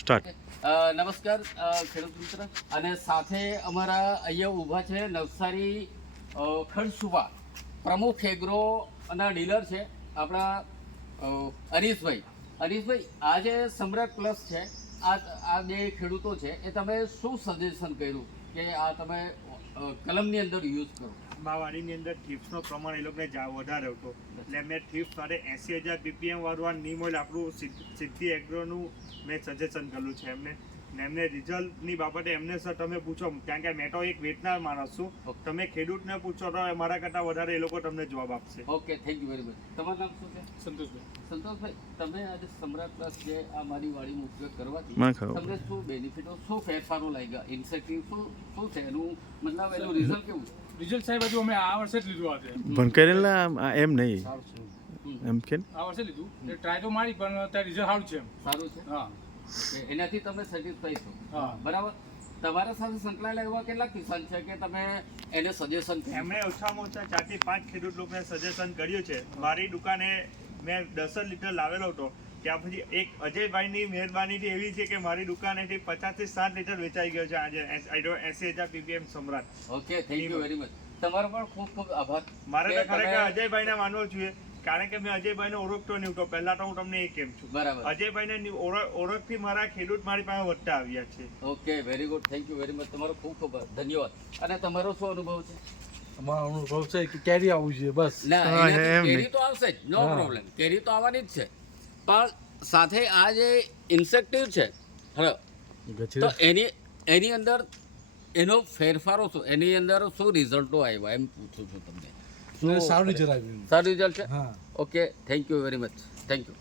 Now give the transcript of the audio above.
Start. નમસ્કાર ખેડૂત મિત્ર, અને સાથે અમારા અહીંયા ઊભા છે નવસારી ખડસુભા પ્રમુખ એગ્રો ના ડીલર છે આપણા હરીશભાઈ. હરીશભાઈ, આ જે સમ્રાટ પ્લસ છે, આ બે ખેડૂતો છે, એ તમે શું સજેશન કર્યું કે આ તમે કલમની અંદર યુઝ કરો? વાડીની અંદર થીપ્સનો પ્રમાણ એ લોકોને વધારે હતો, એટલે મેં થીપ્સ માટે 80,000 BPM વાળું નીમ ઓઇલ આપણું સિદ્ધિ એગ્રોનું મેં સજેશન કર્યું છે એમને. ને એમને રિઝલ્ટની બાબતે એમને સર તમે પૂછો, કારણ કે મેં તો એક વેચનાર માણસ છું, તમે ખેડૂતને પૂછો તો મારા કરતાં વધારે એ લોકો તમને જવાબ આપશે. Okay, thank you very much. તમારું નામ શું છે? સંતોષભાઈ. સંતોષભાઈ, તમે આજે સમ્રાટ પ્લસ જે આ મારી વાડીનો ઉપયોગ કરવાથી મને ખબર. તમને શું બેનિફિટો, શું ફેરફારો લાગ્યા, ઇન્સેક્ટિવ શું છે એનું, મતલબ એનું રિઝલ્ટ કેવું છે? રિઝલ્ટ સાહેબ હજુ અમે આ વર્ષે જ લીધું આજે. પણ કરેલા એમ નહીં, એમ કે આ વર્ષે લીધું એટલે ટ્રાય તો મારી, પણ ત્યાં રિઝલ્ટ સારું છે એમ. સારું છે. હા. ઓકે, એનાથી તમે સેટિસ્ફાઈ છો? હા. બરાબર. તમારા સાથે સંકળાયેલા એવા કેટલા કિસાન છે કે તમે એને સજેશન કર્યું? એમણે ઓછામાં ઓછા 4 થી 5 ખેડૂત લોકોને સજેશન કર્યું છે. મારી દુકાને મેં 10 લીટર લાવેલો હતો, ત્યાં પછી એક અજયભાઈની મહેરબાનીથી એવી છે કે મારી દુકાનેથી 50 થી 60 લીટર વેચાઈ ગયો છે આજે 80,000 BPM સમ્રાટ. Okay, thank you very much. તમારો પણ ખૂબ ખૂબ આભાર. મારે તો કે તમે- ખરેખર અજયભાઈને માનવો જોઈએ, કારણ કે મેં અજયભાઈને ઓળખતો નહીં હતો. પહેલા તો હું તમને એ કેમ છું, બરાબર. અજયભાઈને ઓળખથી મારા ખેડૂત મારી પાસે વધતા આવ્યા છે. Okay, very good, thank you very much. તમારો ખૂબ ખૂબ ધન્યવાદ. અને તમારો શું અનુભવ છે? અમારો અનુભવ છે કે કેરી આવવું જોઈએ બસ. ના, હા, એનાથી એમ કેરી નહીં. તો આવશે જ, નો હા. પ્રોબ્લેમ. કેરી તો આવવાની જ છે, પણ સાથે આ જે ઇન્સેક્ટિવ છે, હવે તો એની અંદર એનો ફેરફારો શું, એની અંદર શું રિઝલ્ટો આવ્યા એમ પૂછું છું તમને. મને સારું રિઝલ્ટ આવ્યું. સારું રિઝલ્ટ છે? હા. Okay, thank you very much. Thank you.